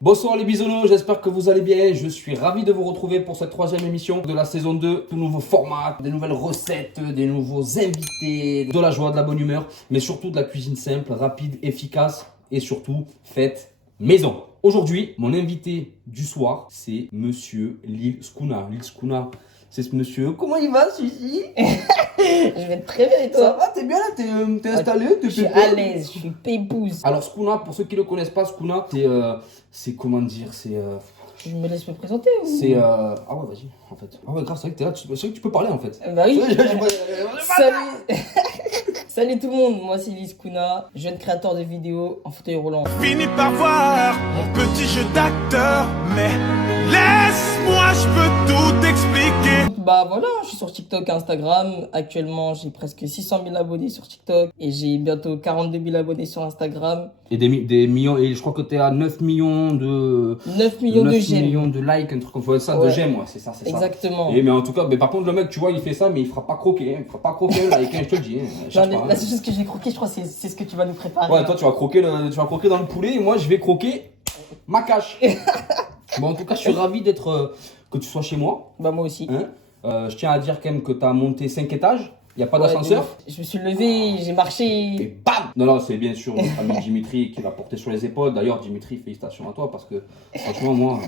Bonsoir les bisounours, j'espère que vous allez bien. Je suis ravi de vous retrouver pour cette troisième émission de la saison 2. Tout nouveau format, des nouvelles recettes, des nouveaux invités, de la joie, de la bonne humeur, mais surtout de la cuisine simple, rapide, efficace et surtout faite maison. Aujourd'hui, mon invité du soir, c'est Monsieur Lil Skouna. Lil Skouna, c'est ce monsieur. Comment il va, celui-ci? Je vais très bien et toi? Ça va, t'es bien là, t'es installé, Je suis à l'aise, je suis pépouze. Alors Skouna, pour ceux qui ne le connaissent pas, Skouna, c'est comment dire, Je me laisse me présenter ou... Ah ouais, vas-y, en fait. Ah ouais, grave, c'est vrai que t'es là, c'est vrai que tu peux parler en fait. Bah oui. Salut. Salut tout le monde, moi c'est Lil Skouna, jeune créateur de vidéos en fauteuil roulant. Finis par voir mon petit jeu d'acteur, mais laisse-moi, je peux tout expliquer. Bah voilà, je suis sur TikTok et Instagram. Actuellement, j'ai presque 600 000 abonnés sur TikTok et j'ai bientôt 42 000 abonnés sur Instagram. Et des millions, et je crois que t'es à 9 millions de... 9 millions de j'aime. 9 millions de likes, un truc comme ça, Ouais. de j'aime, ouais, c'est ça. Exactement. Et mais en tout cas, mais par contre, le mec, tu vois, il fait ça, mais il fera pas croquer, il fera pas croquer un like, je te le dis. Non, mais la seule chose que j'ai croqué, je crois, c'est ce que tu vas nous préparer. Ouais, toi, tu vas croquer dans le poulet, et moi, je vais croquer ma cache. Bon, en tout cas, je suis ravi d'être, que tu sois chez moi. Bah moi aussi. Hein. Je tiens à dire quand même que tu as monté 5 étages, il n'y a pas Ouais, d'ascenseur. Je me suis levé, j'ai Et marché. bam! Non, c'est bien sûr notre ami Dimitri qui l'a porté sur les épaules. D'ailleurs, Dimitri, félicitations à toi parce que franchement, moi,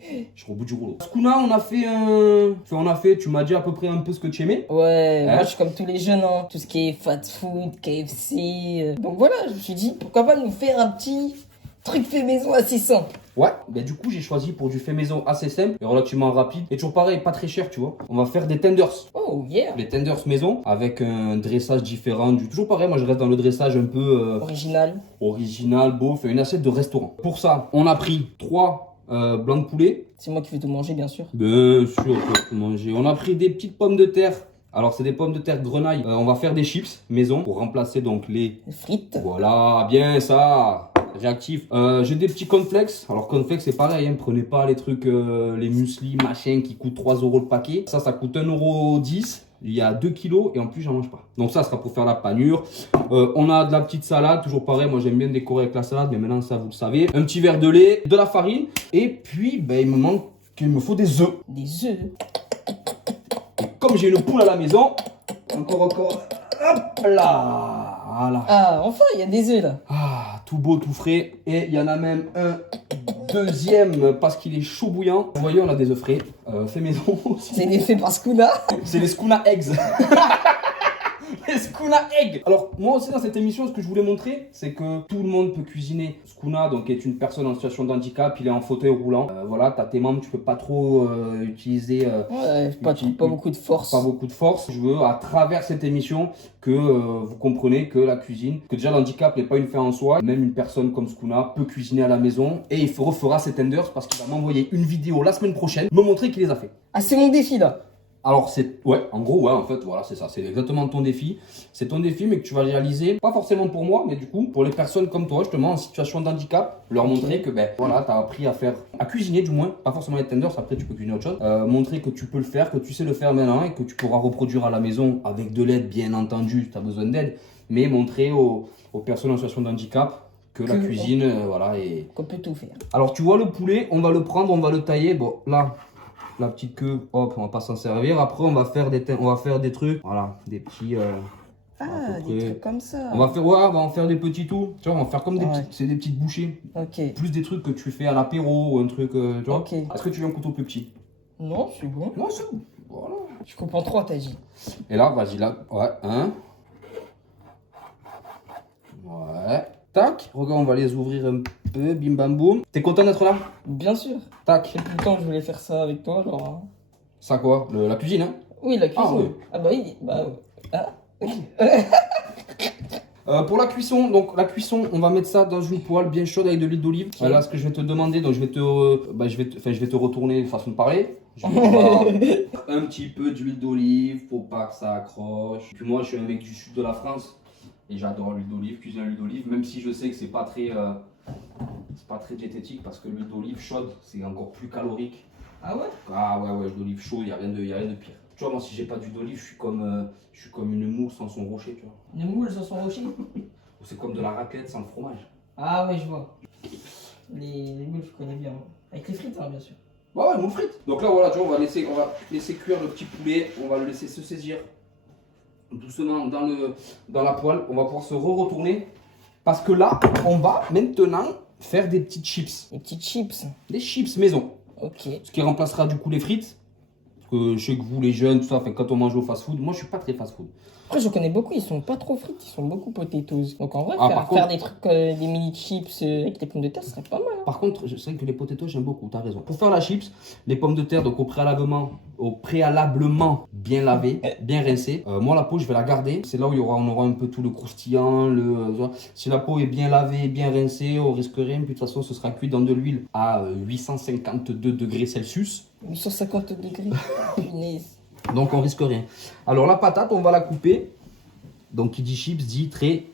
je suis au bout du rouleau. Skouna, on a fait, tu m'as dit à peu près un peu ce que tu aimais. Ouais, Hein? moi je suis comme tous les jeunes, hein. Tout ce qui est fast food, KFC. Donc voilà, je me suis dit, pourquoi pas nous faire un petit truc fait maison assez simple. Ouais, ben du coup, j'ai choisi pour du fait maison assez simple et relativement rapide. Et toujours pareil, pas très cher, tu vois. On va faire des tenders. Oh yeah. Les tenders maison avec un dressage différent. Toujours pareil, moi je reste dans le dressage un peu original, beauf, et une assiette de restaurant. Pour ça, on a pris 3 blancs de poulet. C'est moi qui vais tout manger, bien sûr. Bien sûr, pour manger. On a pris des petites pommes de terre. Alors, c'est des pommes de terre grenaille. On va faire des chips maison pour remplacer donc les... Frites. Voilà, bien ça. Réactif. J'ai des petits cornflakes. Alors, cornflakes, c'est pareil. Hein, prenez pas les trucs, les muesli, machin, qui coûtent 3 € le paquet. Ça coûte 1,10 €. Il y a 2 kilos et en plus, j'en mange pas. Donc, ça sera pour faire la panure. On a de la petite salade. Toujours pareil. Moi, j'aime bien décorer avec la salade. Mais maintenant, ça, vous le savez. Un petit verre de lait, de la farine. Et puis, ben, il me faut des œufs. Des œufs. Et comme j'ai une poule à la maison, encore, hop là, voilà. Ah, enfin, il y a des œufs là. Ah, tout beau, tout frais. Et il y en a même un deuxième parce qu'il est chaud bouillant. Vous voyez, on a des œufs frais, fait maison aussi. C'est des faits par Skouna. C'est les Skouna Eggs. Les Skouna Eggs. Alors, moi aussi, dans cette émission, ce que je voulais montrer, c'est que tout le monde peut cuisiner. Skouna, donc, est une personne en situation de handicap. Il est en fauteuil roulant. Voilà, t'as tes membres, tu peux pas trop utiliser... Ouais, pas beaucoup de force. Pas beaucoup de force. Je veux, à travers cette émission, que vous comprenez que la cuisine, que déjà l'handicap n'est pas une fin en soi. Même une personne comme Skouna peut cuisiner à la maison. Et il refera ses tenders parce qu'il va m'envoyer une vidéo la semaine prochaine, me montrer qu'il les a fait. Ah, c'est mon défi là. Alors en gros, en fait, voilà, c'est ça, c'est exactement ton défi. C'est ton défi, mais que tu vas réaliser, pas forcément pour moi, mais du coup, pour les personnes comme toi, justement, en situation de handicap, leur montrer que, ben, voilà, t'as appris à cuisiner du moins, pas forcément les tenders, après tu peux cuisiner autre chose. Montrer que tu peux le faire, que tu sais le faire maintenant et que tu pourras reproduire à la maison avec de l'aide, bien entendu, si t'as besoin d'aide, mais montrer aux personnes en situation de handicap que la cuisine, voilà, et... Qu'on peut tout faire. Alors, tu vois le poulet, on va le prendre, on va le tailler, bon, là... La petite queue, hop, on va pas s'en servir. Après, on va faire des trucs, voilà, des petits. Des trucs comme ça. On va en faire des petits tout. Tu vois, on va faire comme des petites, c'est des petites bouchées. Ok. Plus des trucs que tu fais à l'apéro ou un truc, tu vois. Ok. Est-ce que tu veux un couteau plus petit? Non, c'est bon. Non, c'est bon. Voilà. Je comprends 3, t'as dit. Et là, vas-y, là, ouais, un. Ouais. Tac. Regarde, on va les ouvrir un peu, bim bam boum. T'es content d'être là? Bien sûr. Tac. Depuis le temps que je voulais faire ça avec toi, genre. Hein. Ça quoi? La cuisine, hein? Oui, la cuisine. Ah, oui. Ah bah oui, bah. Ah, oui. Pour la cuisson, on va mettre ça dans une poêle bien chaude avec de l'huile d'olive. Voilà ce que je vais te demander, donc je vais te retourner façon de parler. Je vais avoir un petit peu d'huile d'olive pour pas que ça accroche. Puis moi, je suis un mec du sud de la France et j'adore l'huile d'olive, cuisiner à l'huile d'olive, même si je sais que c'est pas très diététique parce que l'huile d'olive chaude, c'est encore plus calorique. Ah ouais? Ah ouais, l'huile d'olive chaude, il n'y a rien de pire. Tu vois, moi, si j'ai pas d'huile d'olive, je suis comme une moule sans son rocher, tu vois. Une moule sur son rocher. C'est comme de la raclette sans le fromage. Ah ouais, je vois. Les moules, je connais bien. Avec les frites, hein, bien sûr. Ouais, moule frite. Donc là, voilà, tu vois, on va laisser cuire le petit poulet. On va le laisser se saisir doucement dans la poêle. On va pouvoir se retourner. Parce que là, on va maintenant faire des petites chips. Des petites chips. Des chips maison. Ok. Ce qui remplacera du coup les frites. Parce que je sais que vous, les jeunes, tout ça, fait, quand on mange au fast-food, moi je suis pas très fast-food. Après, je connais beaucoup, ils sont pas trop frites, ils sont beaucoup potatoes. Donc en vrai, Ah, faire des trucs, des mini chips avec des pommes de terre, ce serait pas mal. Hein. Par contre, je sais que les potatoes, j'aime beaucoup, t'as raison. Pour faire la chips, les pommes de terre, donc au préalablement bien lavées, bien rincées. Moi, la peau, je vais la garder. C'est là où on aura un peu tout le croustillant. Si la peau est bien lavée, bien rincée, on risque rien. Puis de toute façon, ce sera cuit dans de l'huile à 852 degrés Celsius. 850 degrés. Punaise. Donc on risque rien. Alors la patate, on va la couper. Donc qui dit chips dit très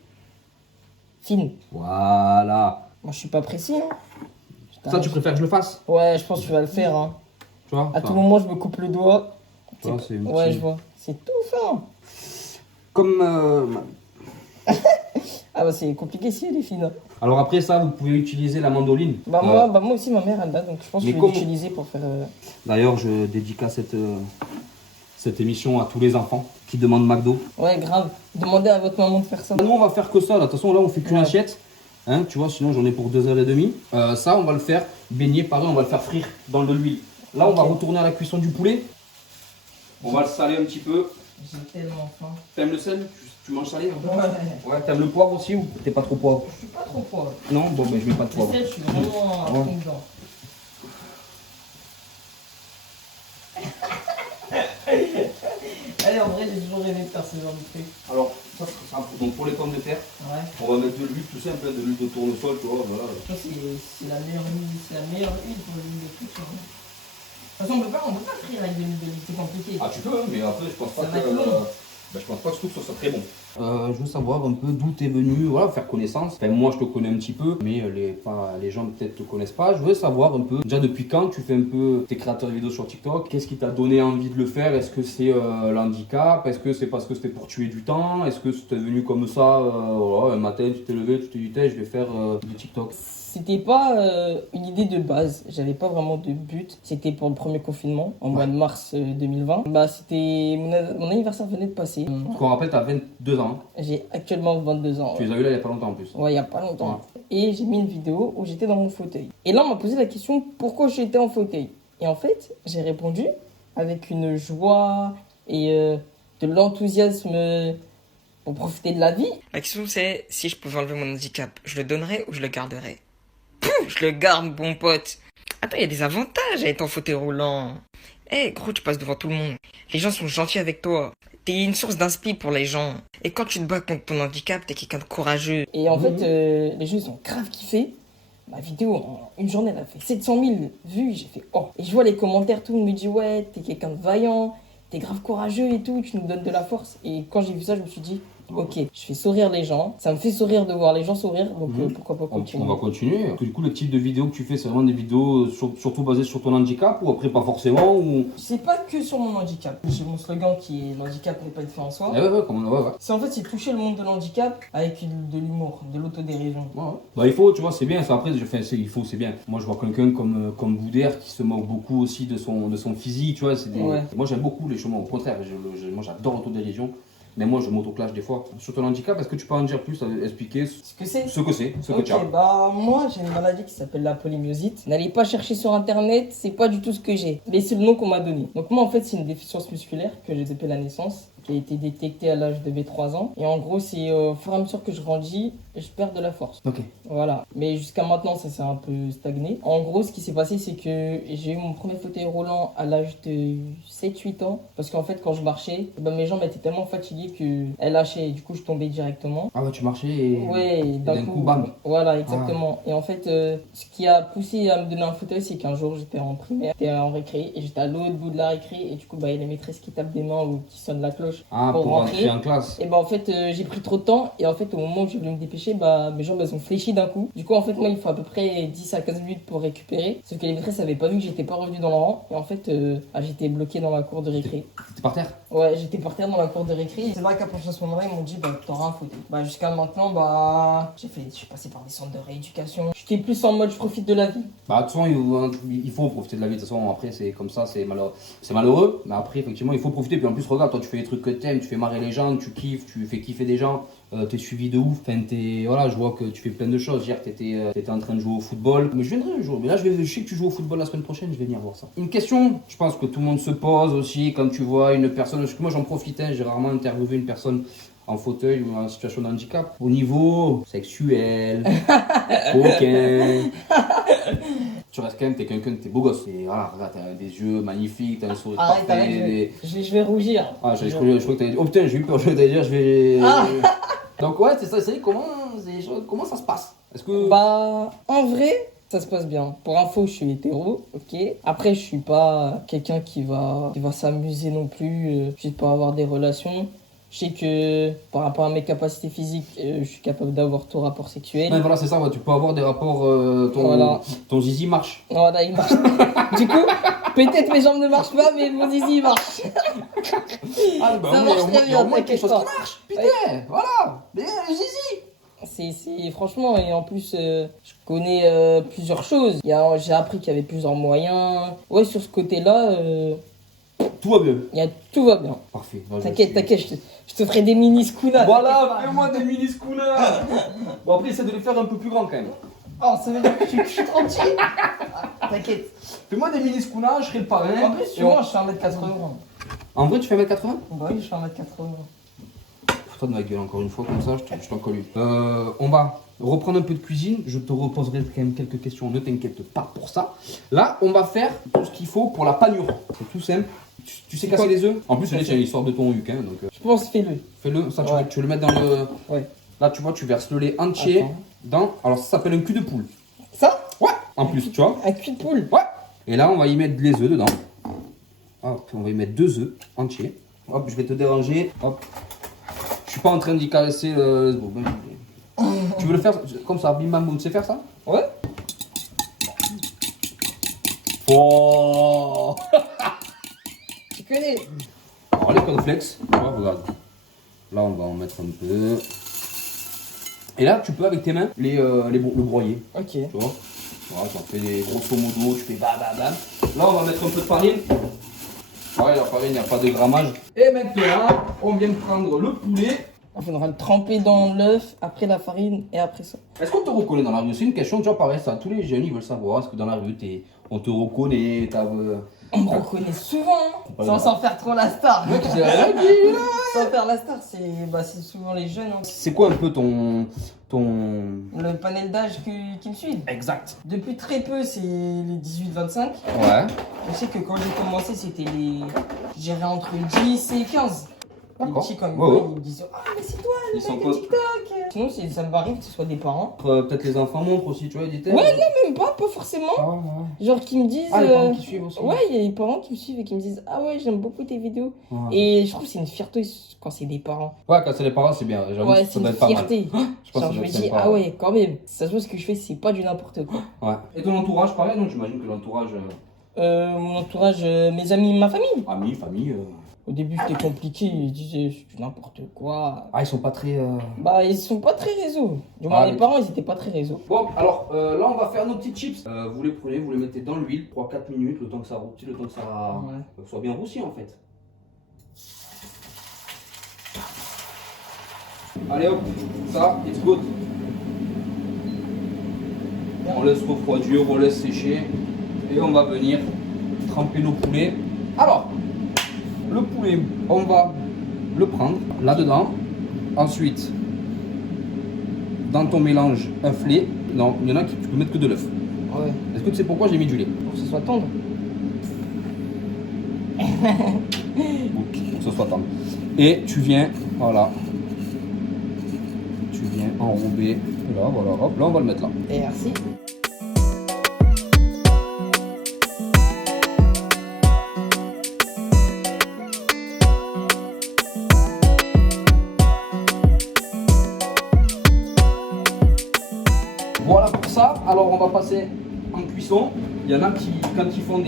Fine. Voilà. Moi, je suis pas précis. Hein. Ça, tu préfères que je le fasse? Ouais, je pense que tu vas le faire. Hein. Tu vois? À tout moment, je me coupe le doigt. Ça, c'est une ouais, petite- je vois. C'est tout fin. Comme Ah bah c'est compliqué si elle est fine. Hein. alors après ça, vous pouvez utiliser la mandoline. Bah, moi aussi, ma mère, elle l'a, donc je pense que Mais je vais comme- l'utiliser pour faire... D'ailleurs, je dédicace cette émission à tous les enfants qui demandent McDo. Ouais, grave. Demandez à votre maman de faire ça. Nous, on va faire que ça. Là. De toute façon, là, on fait qu'une Ouais. assiette. Hein, tu vois, sinon j'en ai pour 2h30. Ça, on va le faire baigner, pareil, on va le faire frire dans de l'huile. Là, on va Ok. retourner à la cuisson du poulet. On va le saler un petit peu. J'ai tellement faim. T'aimes le sel? Tu manges salé un peu? Ouais. Ouais, t'aimes le poivre aussi ou t'es pas trop poivre? Je suis pas trop poivre. Non, bon, ben je mets pas de Le poivre. sel, je suis vraiment à Ouais. fond dedans. Allez, en vrai, j'ai toujours rêvé de faire ce genre de truc. Alors, ça sera donc pour les pommes de terre, Ouais. on va mettre de l'huile, tout simple, de l'huile de tournesol, tu vois, voilà. Je pense que c'est la meilleure huile, c'est la meilleure huile pour l'huile de friture. Hein. De toute façon, on peut pas frire avec de l'huile d'olive, c'est compliqué. Ah, tu peux, hein, mais après, je pense pas Ça va que. être long. Je pense pas que ce soit très bon. Je veux savoir un peu d'où t'es venu, voilà, faire connaissance. Enfin, moi, je te connais un petit peu, mais les gens peut-être te connaissent pas. Je veux savoir un peu, déjà depuis quand tu fais un peu tes créateurs de vidéos sur TikTok. Qu'est-ce qui t'a donné envie de le faire? Est-ce que c'est l'handicap? Est-ce que c'est parce que c'était pour tuer du temps? Est-ce que c'était venu comme ça, voilà, un matin, tu t'es levé, tu t'es dit, je vais faire du TikTok? C'était pas une idée de base, j'avais pas vraiment de but. C'était pour le premier confinement, en mois de mars 2020. Bah, c'était mon anniversaire venait de passer. Parce qu'on rappelle, t'as 22 ans. J'ai actuellement 22 ans. Tu Ouais. les as eu là il y a pas longtemps en plus. Ouais, il y a pas longtemps. Et j'ai mis une vidéo où j'étais dans mon fauteuil. Et là, on m'a posé la question pourquoi j'étais en fauteuil. Et en fait, j'ai répondu avec une joie et de l'enthousiasme pour profiter de la vie. La question c'est, si je pouvais enlever mon handicap, je le donnerais ou je le garderais? Pouf, je le garde, bon pote. Attends, il y a des avantages à être en fauteuil roulant. Eh, gros, tu passes devant tout le monde. Les gens sont gentils avec toi. T'es une source d'inspi pour les gens. Et quand tu te bats contre ton handicap, t'es quelqu'un de courageux. Et en fait, les gens ils ont grave kiffé. Ma vidéo, en une journée, elle a fait 700 000 vues. J'ai fait oh. Et je vois les commentaires, tout le monde me dit ouais, t'es quelqu'un de vaillant, t'es grave courageux et tout, tu nous donnes de la force. Et quand j'ai vu ça, je me suis dit ok, je fais sourire les gens. Ça me fait sourire de voir les gens sourire, donc pourquoi pas continuer. On va continuer. Du coup, le type de vidéo que tu fais, c'est vraiment des vidéos surtout basées sur ton handicap ou après pas forcément ou... C'est pas que sur mon handicap. J'ai mon slogan qui est l'handicap n'est pas une fin en soi. Ouais, ouais. C'est en fait, c'est toucher le monde de l'handicap avec de l'humour, de l'autodérision. Ouais. Bah il faut, tu vois, c'est bien. Ça, après, c'est bien. Moi, je vois quelqu'un comme Boudère qui se moque beaucoup aussi de son physique, tu vois. Ouais. Moi, j'aime beaucoup les chemins. Au contraire, moi, j'adore l'autodérision. Mais moi, je m'autoclash des fois. Sur ton handicap, est-ce que tu peux en dire plus, expliquer Ce que c'est ce que tu as? Ok, bah moi j'ai une maladie qui s'appelle la polymyosite. N'allez pas chercher sur internet, c'est pas du tout ce que j'ai. Mais c'est le nom qu'on m'a donné. Donc moi en fait c'est une déficience musculaire que j'ai depuis la naissance, qui a été détectée à l'âge de mes 3 ans. Et en gros c'est au fur et à mesure que je grandis, je perds de la force. Ok. Voilà. Mais jusqu'à maintenant ça s'est un peu stagné. En gros ce qui s'est passé c'est que j'ai eu mon premier fauteuil roulant à l'âge de 7-8 ans. Parce qu'en fait quand je marchais, mes jambes étaient tellement fatiguées qu'elles lâchaient et du coup je tombais directement. Ah ouais, tu marchais et... Ouais, d'un coup, bam. Voilà, exactement. Et en fait, ce qui a poussé à me donner un fauteuil, c'est qu'un jour, j'étais en primaire, j'étais en récré, et j'étais à l'autre bout de la récré, et du coup, il y a les maîtresses qui tapent des mains ou qui sonnent la cloche pour rentrer en classe. Et en fait, j'ai pris trop de temps, et en fait, au moment où je voulais me dépêcher, mes jambes, elles ont fléchi d'un coup. Du coup, en fait, moi, il faut à peu près 10 à 15 minutes pour récupérer. Sauf que les maîtresses n'avaient pas vu que j'étais pas revenu dans le rang, et en fait, j'étais bloqué dans la cour de récré. T'étais par terre? Ouais, j'étais par terre dans la cour de récré. C'est là qu'après ce moment-là, ils m'ont dit, bah, t'auras un fauteuil. Bah, jusqu'à maintenant, bah, je suis passé par des centres de rééducation. J'étais plus en mode, je profite de la vie. Bah, de toute façon, il faut profiter de la vie. De toute façon, après, c'est comme ça, c'est malheureux. Mais après, effectivement, il faut profiter. Puis en plus, regarde, toi, tu fais des trucs que t'aimes, tu fais marrer les gens, tu kiffes, tu fais kiffer des gens. T'es suivi de ouf. Enfin, voilà, je vois que tu fais plein de choses. Hier, t'étais en train de jouer au football. Mais je viendrai un jour. Mais là, je sais que tu joues au football la semaine prochaine, je vais venir voir ça. Une question, je pense que tout le monde se pose aussi quand tu vois une personne. Parce que moi, j'en profitais, j'ai rarement interviewé une personne en fauteuil ou en situation de handicap. Au niveau sexuel, coquin. Tu restes quand même, t'es quelqu'un, t'es beau gosse. Et voilà, regarde, t'as des yeux magnifiques, t'as un sourire Arrête, parfait. arrête, je vais rougir. Ah, je crois que t'allais dire. Oh putain, j'ai eu peur, je t'allais dire, je vais. Ah. Donc, ouais, c'est ça, comment ça se passe? Est-ce que. Bah, en vrai, ça se passe bien. Pour info, je suis hétéro, ok. Après, je suis pas quelqu'un qui va s'amuser non plus. Je vais pas avoir des relations. Je sais que par rapport à mes capacités physiques, je suis capable d'avoir tout rapport sexuel. Ouais, voilà, c'est ça, ouais, tu peux avoir des rapports, Voilà. ton zizi marche. Voilà, il marche. Du coup, peut-être mes jambes ne marchent pas, mais mon zizi il marche. Ah, bah, Ça oui, marche au moins, très il y bien, a au moins quelque t'inquiète chose pas. qui marche. Putain, voilà, bien, le zizi. C'est franchement, et en plus, je connais plusieurs choses. J'ai appris qu'il y avait plusieurs moyens. Ouais, sur ce côté-là, Tout va bien. tout va bien. Parfait. T'inquiète, je te ferai des mini schoonas. Voilà, fais-moi des mini schooners. Bon, après, essaie de les faire un peu plus grands quand même. Oh, ça veut dire que je suis tranquille. T'inquiète. Fais-moi des mini schooners, je serai le parrain. En plus, tu vois, je fais 1m80. En vrai, tu fais 1m80? Bah oui, je fais 1m80. Fous-toi de ma gueule encore une fois, comme ça, je t'en colle une. On va reprendre un peu de cuisine. Je te reposerai quand même quelques questions, ne t'inquiète pas pour ça. Là, on va faire tout ce qu'il faut pour la panure. C'est tout simple. Tu sais casser les œufs? En plus, c'est l'histoire de ton huc, hein, donc. Je pense, fais-le. Fais-le, ça, Ouais. tu veux le mettre dans le. Ouais. Là, tu vois, tu verses le lait entier Attends. dans. Alors, ça s'appelle un cul de poule. Ça? Ouais, en plus, tu vois. Un cul de poule. Ouais. Et là, on va y mettre les œufs dedans. Hop, on va y mettre 2 œufs entiers. Hop, je vais te déranger. Hop. Je suis pas en train d'y caresser le. Bon, ben, tu veux le faire comme ça, bim bam boum, tu sais faire ça? Ouais. Oh. Tu connais. Alors, les cornflakes, tu vois, regarde. Là, on va en mettre un peu. Et là, tu peux avec tes mains le broyer. Ok. Tu vois? Voilà, tu en fais des grosso modo, tu fais bam bam bam. Là, on va mettre un peu de farine. Ouais, la farine, il n'y a pas de grammage. Et maintenant, on vient de prendre le poulet. Il faudra le tremper dans l'œuf, après la farine et après ça. Est-ce qu'on te reconnaît dans la rue? C'est une question, tu vois, pareil, ça. Tous les jeunes, ils veulent savoir. Est-ce que dans la rue, on te reconnaît? On me reconnaît souvent, hein. Voilà. Sans faire trop la star. Mec, c'est la vie, là. Sans faire la star, c'est souvent les jeunes. Hein. C'est quoi un peu ton. Le panel d'âge qui me suit. Exact. Depuis très peu, c'est les 18-25. Ouais. Je sais que quand j'ai commencé, c'était les. Je dirais entre 10 et 15. Les D'accord. petits, quand ils Ouais, voient, ouais. ils me disent ah, mais c'est toi, le Ils sont mec quoi de TikTok. Sinon, ça m'arrive que ce soit des parents. Peut-être les enfants montrent aussi, tu vois, des thèmes. Ouais, non, même pas forcément. Ah, ouais. Genre qui me disent. Ah, les parents qui suivent aussi. Ouais, il y a les parents qui me suivent et qui me disent ah ouais, j'aime beaucoup tes vidéos. Ouais. Et je trouve que c'est une fierté quand c'est des parents. Ouais, quand c'est les parents, c'est bien. J'avoue Ouais, que c'est ça doit une être pas mal. fierté. Je pense Genre, que je ça me doit être dis sympa. ah ouais, quand même. Ça se voit ce que je fais, c'est pas du n'importe quoi. Ouais. Et ton entourage, pareil, donc j'imagine que l'entourage. Mon entourage, mes amis, ma famille. Amis, famille. Au début, c'était compliqué. Ils disaient c'est du n'importe quoi. Ah, ils sont pas très. Bah, ils sont pas très réseau. Du moins, Ah, les mais- parents, ils étaient pas très réseau. Bon, alors là, on va faire nos petites chips. Vous les prenez, vous les mettez dans l'huile, 3-4 minutes, le temps que ça rôtit, le temps que ça soit bien roussi en fait. Allez hop, ça, it's good. On laisse refroidir, on laisse sécher et on va venir tremper nos poulets. Alors, le poulet, on va le prendre là-dedans. Ensuite, dans ton mélange, un filet. Non, il y en a qui tu peux mettre que de l'œuf. Ouais. Est-ce que tu sais pourquoi j'ai mis du lait? Pour que ce soit tendre. Pour que ce soit tendre. Et tu viens, voilà. Tu viens enrober. Et là, voilà, hop, là on va le mettre là. Et merci. Voilà pour ça. Alors on va passer en cuisson. Il y en a qui, quand ils font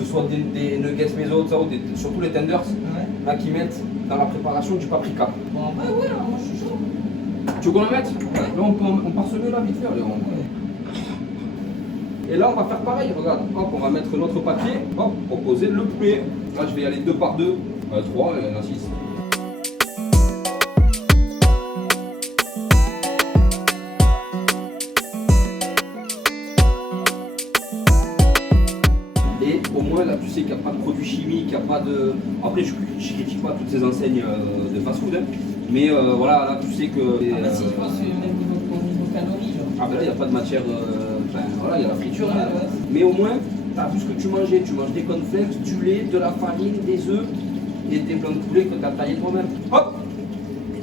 ce soit des nuggets maison, ça, ou surtout les tenders, Ouais. là qui mettent dans la préparation du paprika. Bon, bah ouais, hein, moi je suis chaud. Tu veux qu'on en mette? Ouais. Là on parsemer là vite fait. Allez, Et là on va faire pareil, regarde. Hop, on va mettre notre papier, hop, proposer le poulet. Là je vais y aller 2 par 2, 3 et il y en a 6. Et au moins là tu sais qu'il n'y a pas de produits chimiques, il n'y a pas de... Après je critique pas toutes ces enseignes de fast-food, hein. Mais voilà, là tu sais que... Ah bah si, je pense que même niveau calories, genre. Ah ben là il n'y a pas de matière... Enfin voilà, il y a la friture, Ouais, hein. ouais. Mais au moins, tu as vu ce que tu mangeais. Tu manges des cornflakes, du lait, de la farine, des œufs et des blancs de poulet que tu as taillés toi-même. Hop!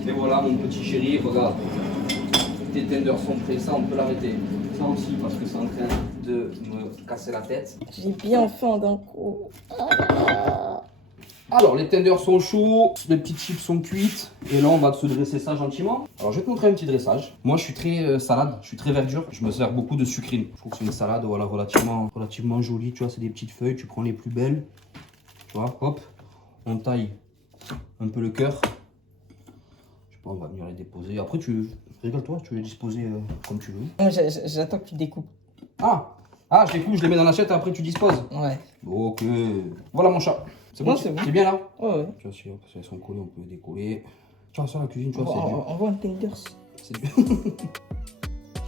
Et voilà mon petit chéri, regarde. Tes tenders sont prêts, ça on peut l'arrêter. Ça aussi parce que c'est en train de me casser la tête. J'ai bien faim d'un coup. Alors les tenders sont chauds, les petites chips sont cuites et là on va se dresser ça gentiment. Alors je vais te montrer un petit dressage. Moi je suis très salade, je suis très verdure, je me sers beaucoup de sucrine. Je trouve que c'est une salade voilà, relativement jolie, tu vois, c'est des petites feuilles, tu prends les plus belles. Tu vois, hop, on taille un peu le cœur. Je sais pas, on va venir les déposer. Après régale-toi, tu veux les disposer comme tu veux. J'attends que tu découpes. Ah, je les coupe, je les mets dans l'assiette et après tu disposes. Ouais. Ok. Voilà mon chat. C'est bon, Non, c'est bon. C'est bien là? Ouais, ouais. Tu vois, si elles sont collées, on peut les décoller. Tu vois, ça, la cuisine, tu vois, c'est dur. On voit un tenders. C'est dur.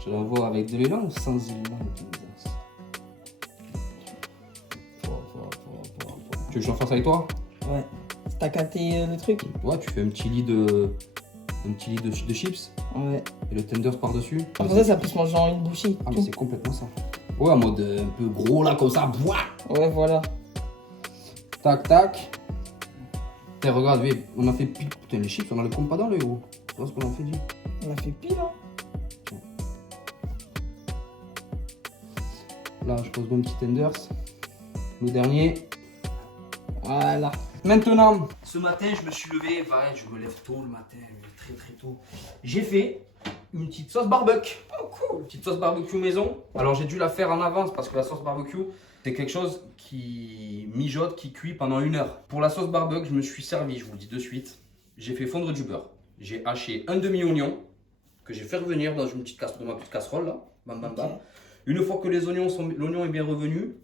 Je l'envoie avec de l'élan ou sans élan? Tu veux que je le fasse avec toi? Ouais. T'as capté le truc? Ouais, tu fais un petit lit de chips Ouais. et le tenders par-dessus. Pour ça, ça peut se manger en une bouchée. Ah, mais tout. c'est complètement ça. Ouais, en mode un peu gros là, comme ça. Bouah. Ouais, voilà. Tac, tac. Putain, regarde, on a fait pile. Putain, les chips, on en les compte pas dans le haut. Tu vois ce qu'on en fait, dit? On a fait pile, hein. Là, je pose mon petit tenders. Le dernier. Voilà. Maintenant, ce matin, je me suis levé. Pareil, je me lève tôt le matin, très très tôt. J'ai fait une petite sauce barbecue. Oh, cool. Une petite sauce barbecue maison. Alors, j'ai dû la faire en avance parce que la sauce barbecue, c'est quelque chose qui mijote, qui cuit pendant 1 heure. Pour la sauce barbecue, je me suis servi, je vous le dis de suite. J'ai fait fondre du beurre. J'ai haché un demi-oignon que j'ai fait revenir dans une petite casserole, là. Bam, bam, bam. Ok. Une fois que l'oignon est bien revenu,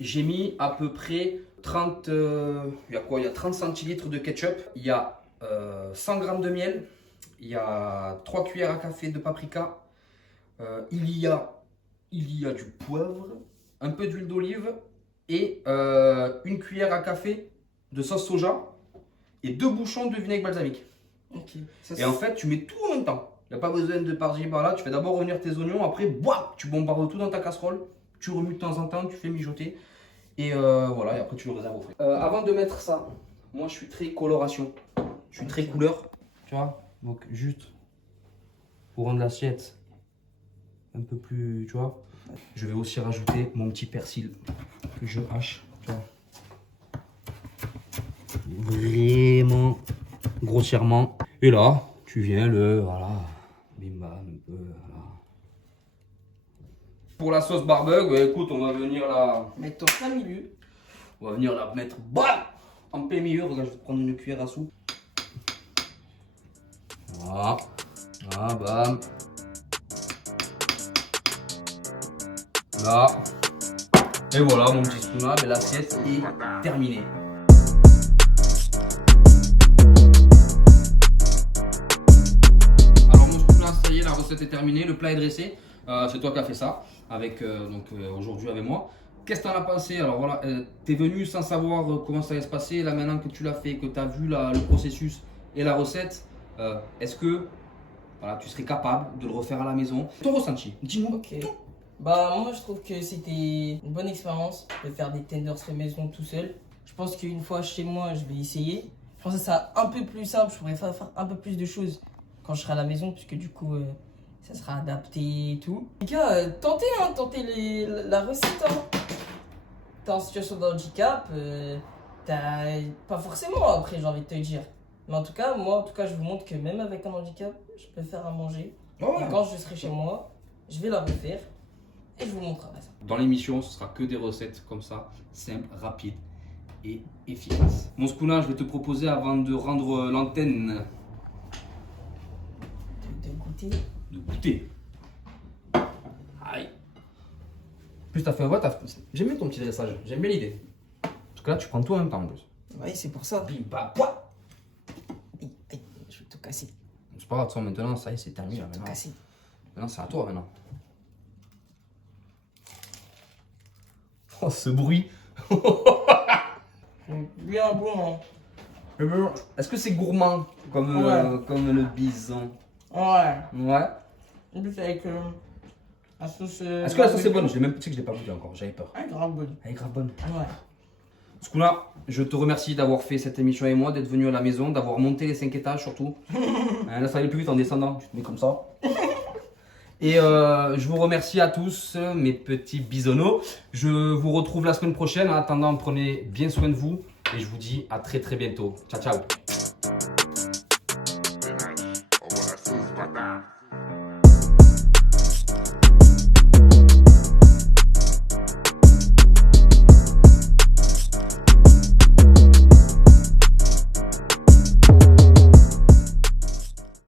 j'ai mis à peu près 30, il y a quoi? Il y a 30 centilitres de ketchup, il y a 100 g de miel, il y a 3 cuillères à café de paprika, il y a du poivre, un peu d'huile d'olive et 1 cuillère à café de sauce soja et 2 bouchons de vinaigre balsamique. Ok. Et en fait, tu mets tout en même temps. Il n'y a pas besoin de par-ci par-là. Tu fais d'abord revenir tes oignons, après, boum, tu bombardes tout dans ta casserole. Tu remues de temps en temps, tu fais mijoter. Et voilà, et après tu le réserves au frais. Avant de mettre ça, moi je suis très coloration. Je suis très couleur. Tu vois? Donc juste pour rendre l'assiette un peu plus, tu vois, je vais aussi rajouter mon petit persil que je hache. Tu vois? Vraiment grossièrement. Et là, tu viens voilà, bim bam, un peu, voilà. Pour la sauce barbecue, bah, écoute, on va venir la... Mets ton plein milieu. On va venir la mettre bam, en plein milieu. Regarde, je vais te prendre une cuillère à soupe. Voilà. Voilà, bam. Là. Et voilà, mon petit spoon, mais l'assiette est terminée. Alors mon spoon, ça y est, la recette est terminée, le plat est dressé. C'est toi qui as fait ça, avec aujourd'hui avec moi. Qu'est-ce que tu en as pensé? Alors voilà, tu es venu sans savoir comment ça allait se passer. Là maintenant que tu l'as fait, que tu as vu le processus et la recette, est-ce que voilà, tu serais capable de le refaire à la maison? Ton ressenti, dis-nous. Ok. Bah moi je trouve que c'était une bonne expérience de faire des tenders fait maison tout seul. Je pense qu'une fois chez moi je vais essayer. Je pense que ça sera un peu plus simple, je pourrais faire un peu plus de choses quand je serai à la maison puisque du coup ça sera adapté et tout. Les gars, tentez la recette. Hein. T'es en situation de handicap, t'as pas forcément après j'ai envie de te dire. Mais en tout cas, moi je vous montre que même avec un handicap, je peux faire à manger. Oh, Et quand je serai chez moi, je vais la refaire. Et je vous montrerai ça. Dans l'émission, ce sera que des recettes comme ça, simples, rapides et efficaces. Mon Skuna, je vais te proposer avant de rendre l'antenne De goûter. de goûter. Aïe. En plus, t'as fait un vote. J'aime bien ton petit dressage. J'aime bien l'idée. Parce que là, tu prends tout en même temps en plus. Oui, c'est pour ça. Bim, bam, pouah. Aïe, aïe, je vais tout casser. C'est pas grave, ça, maintenant, ça y est, c'est terminé. Je vais tout Maintenant, casser. maintenant c'est à toi maintenant. Oh, ce bruit. Bien bon. Hein. Est-ce que c'est gourmand comme, Ouais. comme le bison? Ouais. Ouais. En plus, avec la sauce. Est-ce que la sauce est bonne? Tu sais que je l'ai pas goûté encore, j'avais peur. Ah, grave bonne. Elle est grave bonne. Ouais. Skuna, je te remercie d'avoir fait cette émission avec moi, d'être venu à la maison, d'avoir monté les 5 étages surtout. Là, ça allait plus vite en descendant, tu te mets comme ça. Et je vous remercie à tous, mes petits bisonneaux. Je vous retrouve la semaine prochaine. En attendant, prenez bien soin de vous. Et je vous dis à très bientôt. Ciao, ciao.